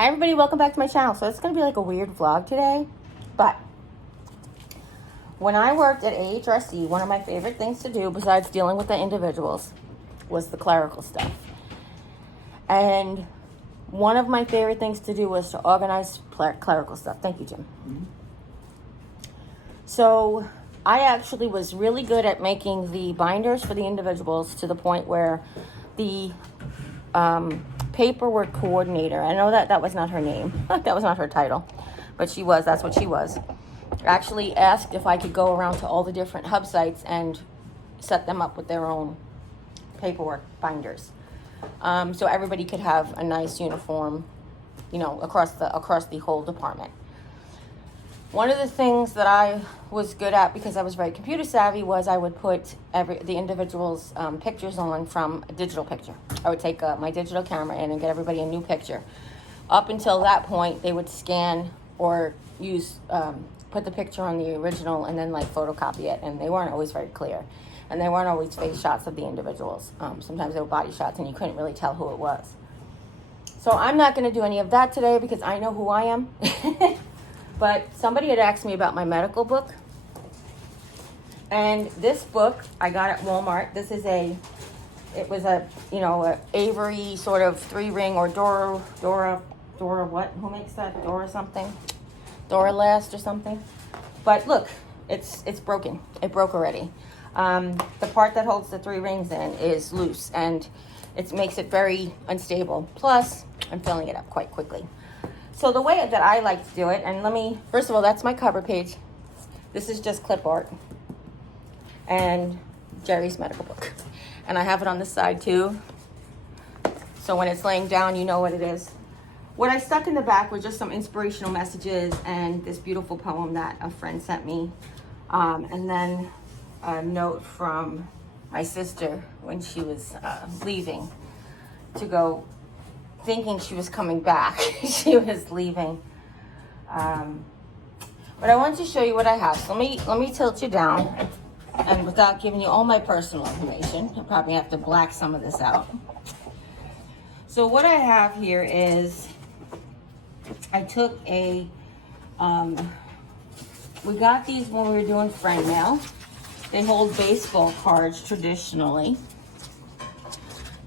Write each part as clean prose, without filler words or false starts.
Hi everybody, welcome back to my channel. So it's going to be like a weird vlog today, but when I worked at AHRC, one of my favorite things to do besides dealing with the individuals was the clerical stuff. And one of my favorite things to do was to organize clerical stuff. Thank you, Jim. Mm-hmm. So I actually was really good at making the binders for the individuals to the point where the paperwork coordinator, I know that was not her name, that was not her title, but that's what she was, actually asked if I could go around to all the different hub sites and set them up with their own paperwork binders. So everybody could have a nice uniform, across the whole department. One of the things that I was good at, because I was very computer savvy, was I would put the individual's pictures on from a digital picture. I would take my digital camera in and get everybody a new picture. Up until that point, they would scan or put the picture on the original and then photocopy it, and they weren't always very clear. And they weren't always face shots of the individuals. Sometimes they were body shots and you couldn't really tell who it was. So I'm not going to do any of that today because I know who I am. But somebody had asked me about my medical book. And this book I got at Walmart. It was a Avery sort of 3-ring or Dora what? Who makes that? Dora something? Dora Last or something. But look, it's broken. It broke already. The part that holds the 3 rings in is loose and it makes it very unstable. Plus, I'm filling it up quite quickly. So the way that I like to do it, and first of all, that's my cover page. This is just clip art and Jerry's medical book. And I have it on the side too. So when it's laying down, you know what it is. What I stuck in the back were just some inspirational messages and this beautiful poem that a friend sent me. And then a note from my sister when she was leaving to go, thinking she was coming back. She was leaving. But I wanted to show you what I have. So let me tilt you down, and without giving you all my personal information, I'll probably have to black some of this out. So what I have here is, I took we got these when we were doing Friendmail. They hold baseball cards traditionally.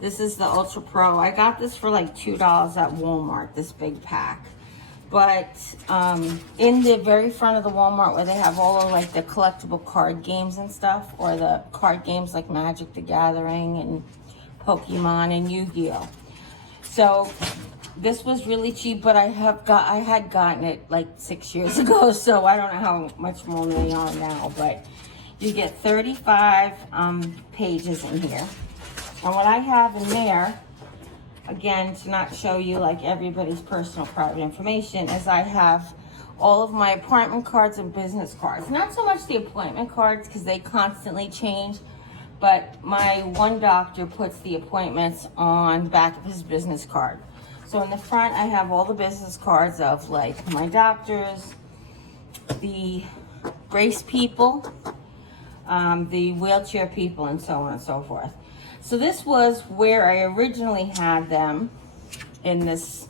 This is the Ultra Pro. I got this for like $2 at Walmart, this big pack. But in the very front of the Walmart where they have all of the collectible card games and stuff, or the card games like Magic the Gathering and Pokemon and Yu-Gi-Oh. So this was really cheap, but I had gotten it like 6 years ago, so I don't know how much more they are now, but you get 35 pages in here. And what I have in there, again, to not show you everybody's personal private information, is I have all of my appointment cards and business cards. Not so much the appointment cards because they constantly change, but my one doctor puts the appointments on the back of his business card. So in the front, I have all the business cards of my doctors, the brace people, the wheelchair people, and so on and so forth. So this was where I originally had them, in this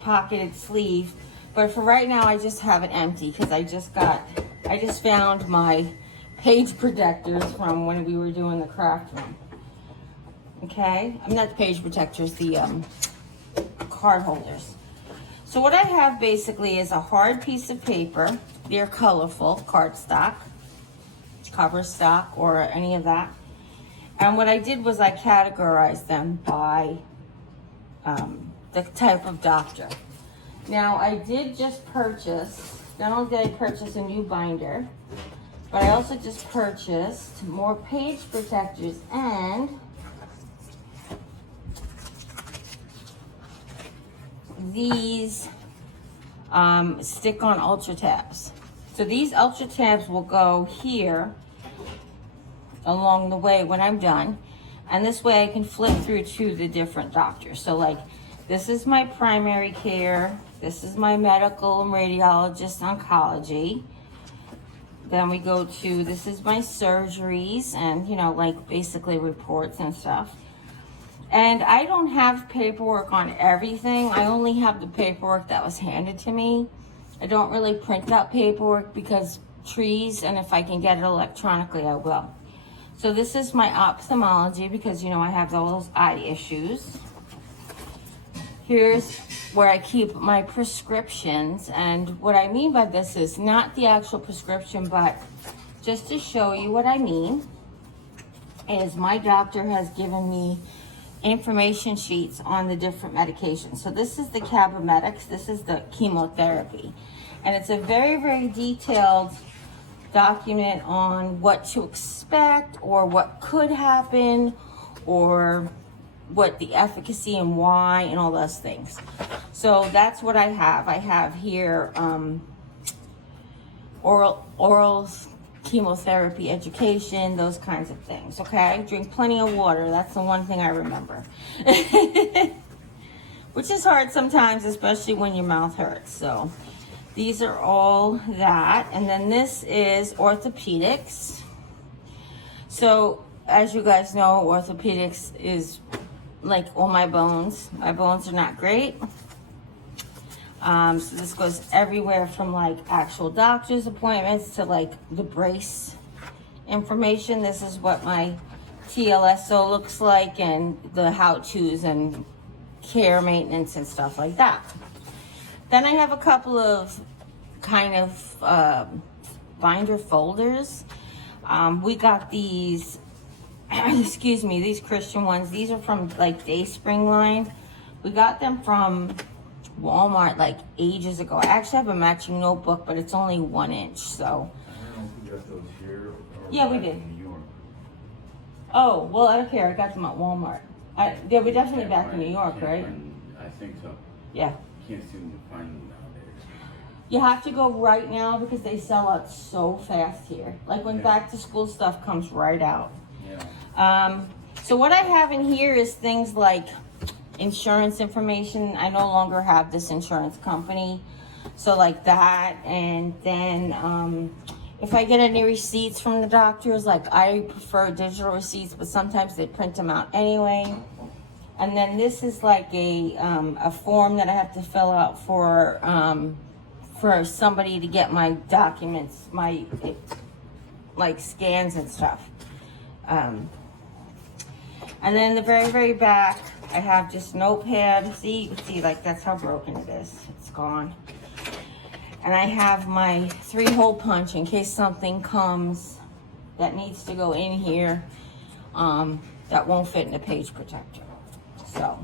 pocketed sleeve, but for right now I just have it empty because I just found my page protectors from when we were doing the craft room. Okay, I'm not the page protectors, the card holders. So what I have basically is a hard piece of paper. They're colorful, cardstock, cover stock, or any of that. And what I did was I categorized them by the type of doctor. Now I did just purchase, not only did I purchase a new binder, but I also just purchased more page protectors and these stick-on ultra tabs. So these ultra tabs will go here along the way when I'm done, and this way I can flip through to the different doctors. So this is my primary care, this is my medical and radiologist oncology, then we go to, this is my surgeries and basically reports and stuff. And I don't have paperwork on everything. I only have the paperwork that was handed to me. I don't really print out paperwork because trees, and if I can get it electronically, I will. So this is my ophthalmology because, you know, I have all those eye issues. Here's where I keep my prescriptions. And what I mean by this is not the actual prescription, but just to show you what I mean is my doctor has given me information sheets on the different medications. So this is the Cabometyx, this is the chemotherapy. And it's a very, very detailed document on what to expect or what could happen or what the efficacy and why and all those things. So that's what I have. I have here oral chemotherapy education, those kinds of things. Okay, drink plenty of water. That's the one thing I remember. Which is hard sometimes, especially when your mouth hurts. So these are all that. And then this is orthopedics. So as you guys know, orthopedics is like all my bones. My bones are not great. So this goes everywhere from like actual doctor's appointments to like the brace information. This is what my TLSO looks like and the how-tos and care maintenance and stuff like that. Then I have a couple of kind of binder folders. We got these, excuse me, these Christian ones. These are from like Dayspring line. We got them from Walmart like ages ago. I actually have a matching notebook, but it's only 1 inch, so. I don't know if we got those here or yeah, we did. in New York. Oh, well, I don't care. I got them at Walmart. They were definitely back in New York, right? I think so. Yeah. Can't seem to find them nowadays. You have to go right now because they sell out so fast here. Like when back to school stuff comes right out. Yeah. So what I have in here is things like insurance information. I no longer have this insurance company, so like that. And then if I get any receipts from the doctors, like I prefer digital receipts, but sometimes they print them out anyway. And then this is like a form that I have to fill out for somebody to get my documents, my like scans and stuff. And then in the very, very back, I have just notepad. See, you can see like that's how broken it is. It's gone. And I have my 3-hole punch in case something comes that needs to go in here that won't fit in a page protector. So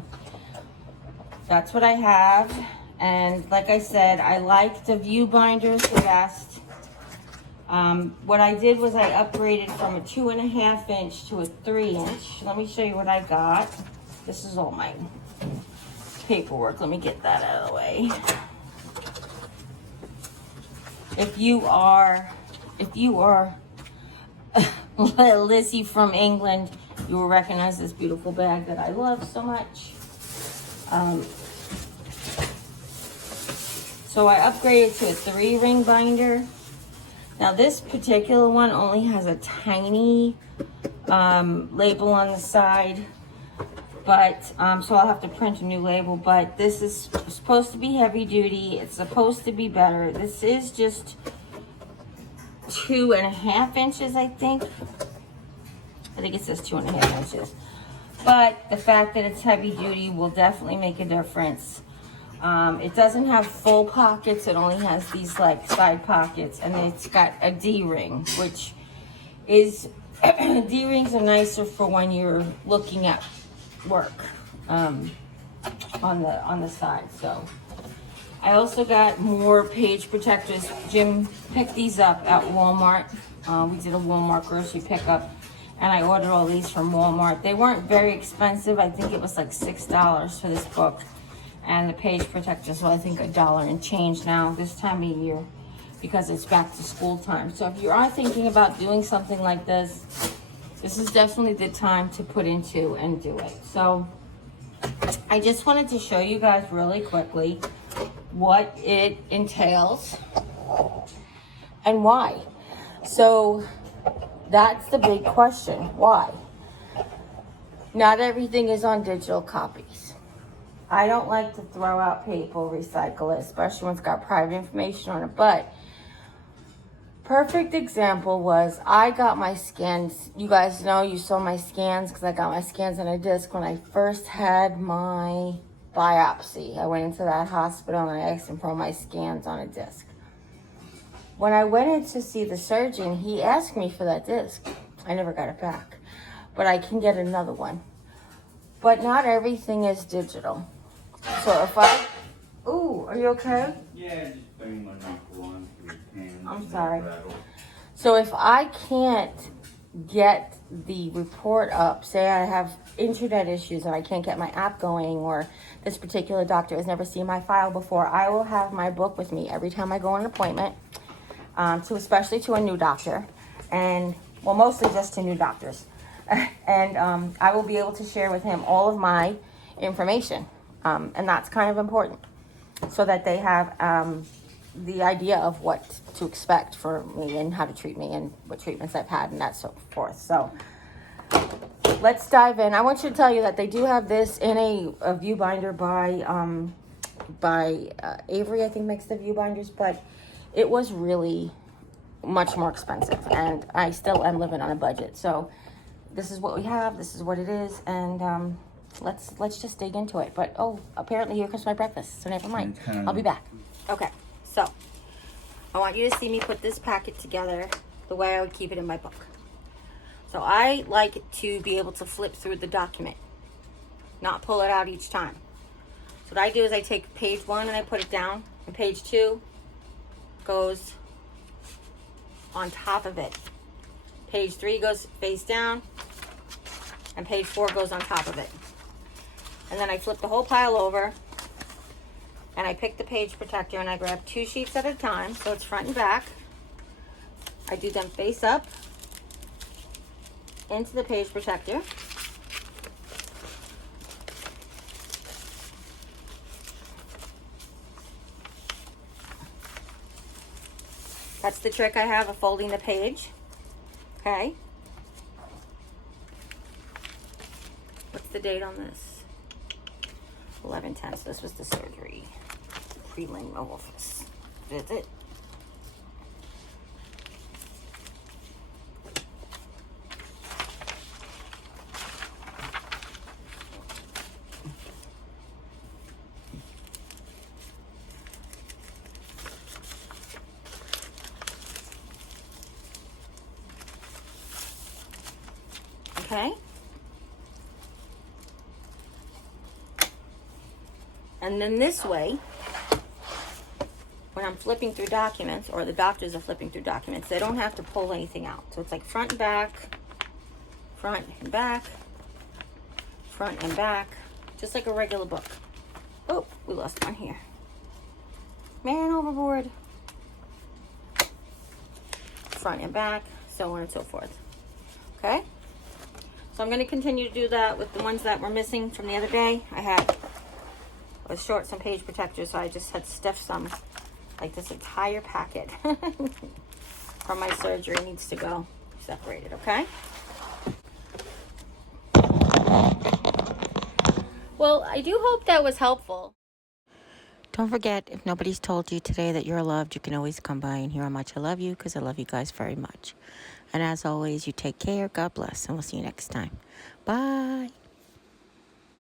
that's what I have. And like I said, I like the view binders the best. What I did was I upgraded from a 2.5 inch to a 3 inch. Let me show you what I got. This is all my paperwork. Let me get that out of the way. If you are Lizzie from England, you will recognize this beautiful bag that I love so much. So I upgraded to a 3-ring binder. Now this particular one only has a tiny label on the side, but so I'll have to print a new label. But this is supposed to be heavy duty. It's supposed to be better. This is just 2.5 inches, I think. I think it says 2.5 inches. But the fact that it's heavy duty will definitely make a difference. It doesn't have full pockets. It only has these like side pockets, and it's got a D-ring, which is D-rings are nicer for when you're looking at work on the side. So I also got more page protectors. Jim picked these up at Walmart. We did a Walmart grocery pickup, and I ordered all these from Walmart. They weren't very expensive. I think it was like $6 for this book. And the page protectors, well, I think $1 and change now this time of year because it's back to school time. So if you are thinking about doing something like this, this is definitely the time to put into and do it. So I just wanted to show you guys really quickly what it entails and why. So that's the big question, why? Not everything is on digital copies. I don't like to throw out paper, recycle it, especially when it's got private information on it. But perfect example was I got my scans. You guys know, you saw my scans because I got my scans on a disc when I first had my biopsy. I went into that hospital and I asked him for my scans on a disc. When I went in to see the surgeon, he asked me for that disc. I never got it back, but I can get another one. But not everything is digital. So if I, ooh, are you okay? Yeah, just bang my knuckle on your hand. I'm sorry. So if I can't get the report up, say I have internet issues and I can't get my app going, or this particular doctor has never seen my file before, I will have my book with me every time I go on an appointment, especially to a new doctor, and well, mostly just to new doctors. And I will be able to share with him all of my information, and that's kind of important, so that they have the idea of what to expect for me and how to treat me and what treatments I've had and that so forth. So let's dive in. I want you to tell you that they do have this in a view binder by Avery, I think makes the view binders, but it was really much more expensive, and I still am living on a budget. So this is what we have, this is what it is, and let's just dig into it. But oh, apparently here comes my breakfast, so never mind. I'll be back. Okay, so I want you to see me put this packet together the way I would keep it in my book. So I like to be able to flip through the document, not pull it out each time. So what I do is I take page 1 and I put it down, and page 2 goes on top of it. Page 3 goes face down, and page 4 goes on top of it. And then I flip the whole pile over, and I pick the page protector, and I grab 2 sheets at a time, so it's front and back. I do them face up into the page protector. That's the trick I have of folding the page. Okay. What's the date on this? 11/10. So this was the surgery. Prelim office visit. Okay. And then this way, when I'm flipping through documents, or the doctors are flipping through documents, they don't have to pull anything out. So it's like front and back, front and back, front and back, just like a regular book. Oh, we lost one here. Man overboard. Front and back, so on and so forth. Okay? So I'm going to continue to do that with the ones that were missing from the other day. I was short some page protectors, so I just had stuffed some, like this entire packet from my surgery needs to go separated, okay? Well, I do hope that was helpful. Don't forget, if nobody's told you today that you're loved, you can always come by and hear how much I love you, because I love you guys very much. And as always, you take care, God bless, and we'll see you next time. Bye.